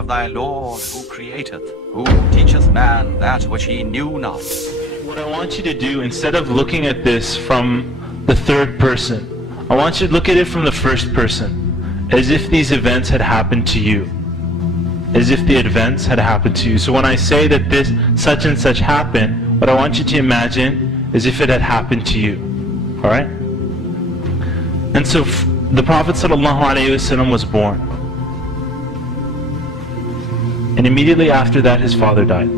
of thy Lord, who createth, who teacheth man that which he knew not. What I want you to do, instead of looking at this from the third person, I want you to look at it from the first person, as if these events had happened to you. As if the events had happened to you. So when I say that this such and such happened, what I want you to imagine is if it had happened to you. Alright? And so the Prophet ﷺ was born. And immediately after that his father died.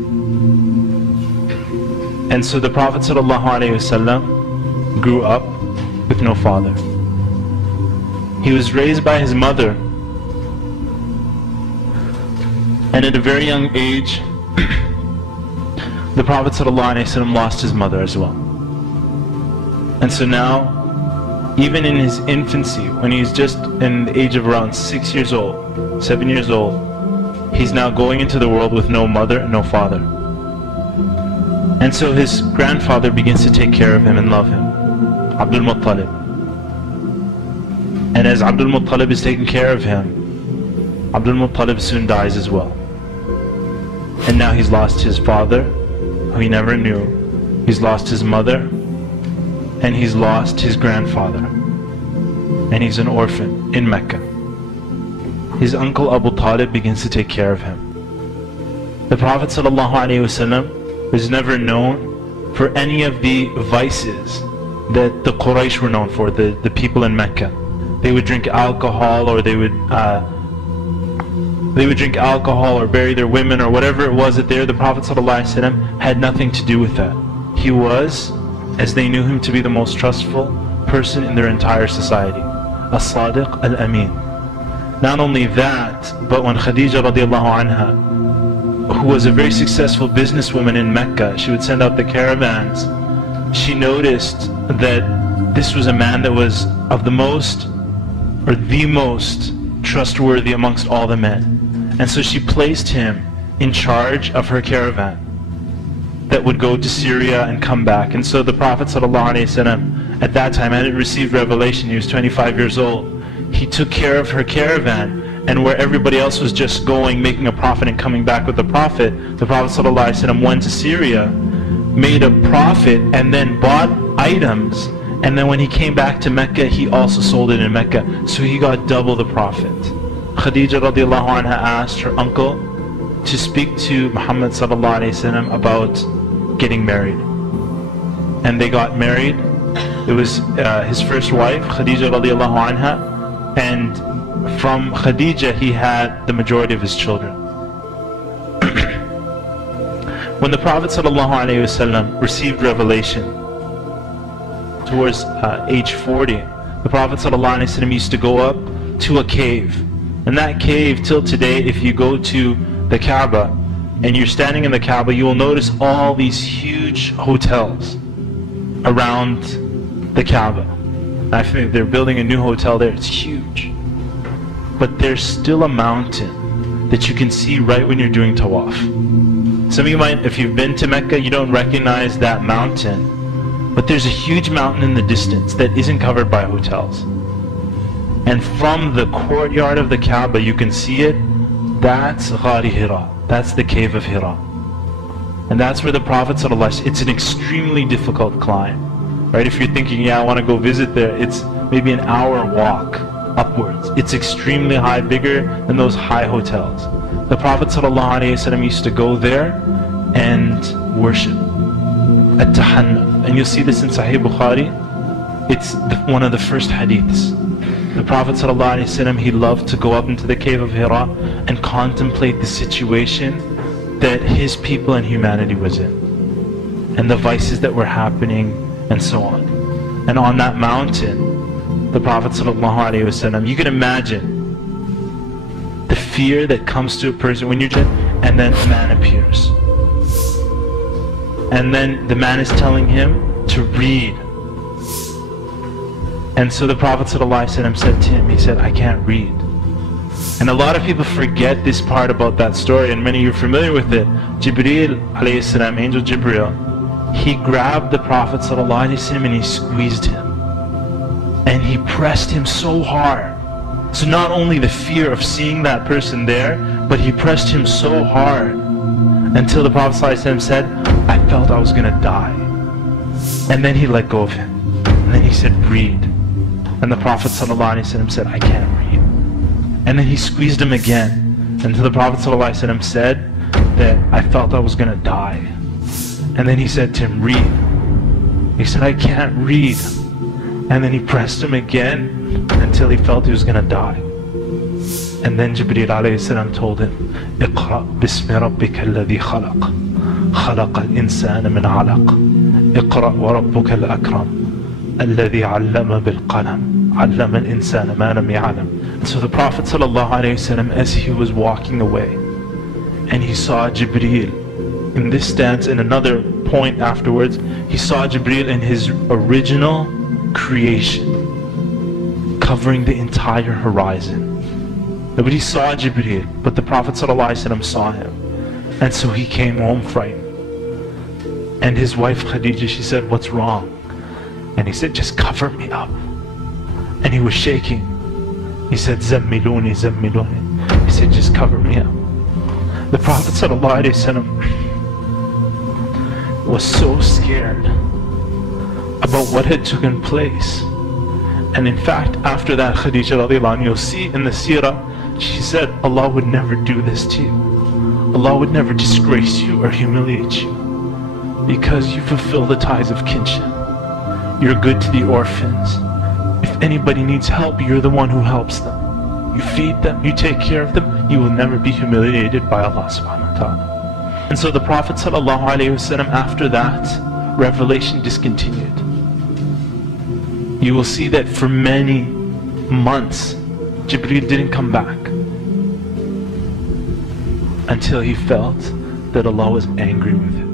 And so the Prophet ﷺ grew up with no father. He was raised by his mother. And at a very young age, the Prophet ﷺ lost his mother as well. And so now, even in his infancy, when he's just in the age of around 6 years old, 7 years old, he's now going into the world with no mother and no father. And so his grandfather begins to take care of him and love him, Abdul Muttalib. And as Abdul Muttalib is taking care of him, Abdul Muttalib soon dies as well. And now he's lost his father, who he never knew. He's lost his mother, and he's lost his grandfather. And he's an orphan in Mecca. His uncle Abu Talib begins to take care of him. The Prophet ﷺ was never known for any of the vices that the Quraysh were known for, the people in Mecca. They would drink alcohol, or they would drink alcohol or bury their women or whatever it was that they were. The Prophet ﷺ had nothing to do with that. He was, as they knew him to be, the most trustful person in their entire society. As-Sadiq al-Amin. Not only that, but when Khadija radiallahu anha, who was a very successful businesswoman in Mecca, she would send out the caravans, she noticed that this was a man that was of the most trustworthy amongst all the men. And so she placed him in charge of her caravan that would go to Syria and come back. And so the Prophet ﷺ at that time hadn't received revelation. He was 25 years old. He took care of her caravan, and where everybody else was just going, making a profit and coming back with the Prophet, the Prophet ﷺ went to Syria, made a profit, and then bought items. And then when he came back to Mecca, he also sold it in Mecca. So he got double the profit. Khadija radiallahu anha asked her uncle to speak to Muhammad sallallahu alayhi wasallam about getting married. And they got married. It was his first wife, Khadija radiallahu anha. And from Khadija, he had the majority of his children. When the Prophet sallallahu alayhi wasallam received revelation, towards age 40, the Prophet ﷺ used to go up to a cave. And that cave, till today, if you go to the Kaaba and you're standing in the Kaaba, you will notice all these huge hotels around the Kaaba. I think they're building a new hotel there. It's huge. But there's still a mountain that you can see right when you're doing tawaf. Some of you might, if you've been to Mecca, you don't recognize that mountain. But there's a huge mountain in the distance that isn't covered by hotels. And from the courtyard of the Kaaba, you can see it. That's Ghari Hira. That's the cave of Hira. And that's where the Prophet ﷺ, it's an extremely difficult climb. Right? If you're thinking, yeah, I want to go visit there, it's maybe an hour walk upwards. It's extremely high, bigger than those high hotels. The Prophet ﷺ used to go there and worship. At-Tahannuf. And you'll see this in Sahih Bukhari. It's one of the first hadiths. The Prophet ﷺ, he loved to go up into the cave of Hira and contemplate the situation that his people and humanity was in, and the vices that were happening, and so on. And on that mountain, the Prophet ﷺ, you can imagine the fear that comes to a person when you're just, and then a man appears. And then the man is telling him to read. And so the Prophet ﷺ said to him, he said, I can't read. And a lot of people forget this part about that story, and many of you are familiar with it. Jibril alayhi salam, Angel Jibril, he grabbed the Prophet ﷺ and he squeezed him. And he pressed him so hard So not only the fear of seeing that person there, but he pressed him so hard until the Prophet ﷺ said, I felt I was going to die. And then he let go of him. And then he said, read. And the Prophet ﷺ said, I can't read. And then he squeezed him again until the Prophet ﷺ said that I felt I was going to die. And then he said to him, read. He said, I can't read. And then he pressed him again until he felt he was going to die. And then Jibreel alayhi salam told him, اقرأ بسم ربك الذي خلق خلق الإنسان من علق اقرأ وربك الأكرم الذي علم بالقلم علم الإنسان ما لم يعلم. And so the Prophet ﷺ, as he was walking away, and he saw Jibreel in this stance, in another point afterwards, he saw Jibreel in his original creation, covering the entire horizon. Nobody saw Jibreel, but the Prophet ﷺ saw him. And so he came home frightened. And his wife Khadija, she said, what's wrong? And he said, just cover me up. And he was shaking. He said, Zammiluni, Zammiluni. He said, just cover me up. The Prophet ﷺ was so scared about what had taken place. And in fact, after that, Khadija radiallahu anha, you'll see in the seerah, she said, Allah would never do this to you. Allah would never disgrace you or humiliate you, because you fulfill the ties of kinship. You're good to the orphans. If anybody needs help, you're the one who helps them. You feed them, you take care of them, you will never be humiliated by Allah subhanahu wa ta'ala. And so the Prophet ﷺ, after that, revelation discontinued. You will see that for many months, Jibreel didn't come back until he felt that Allah was angry with him.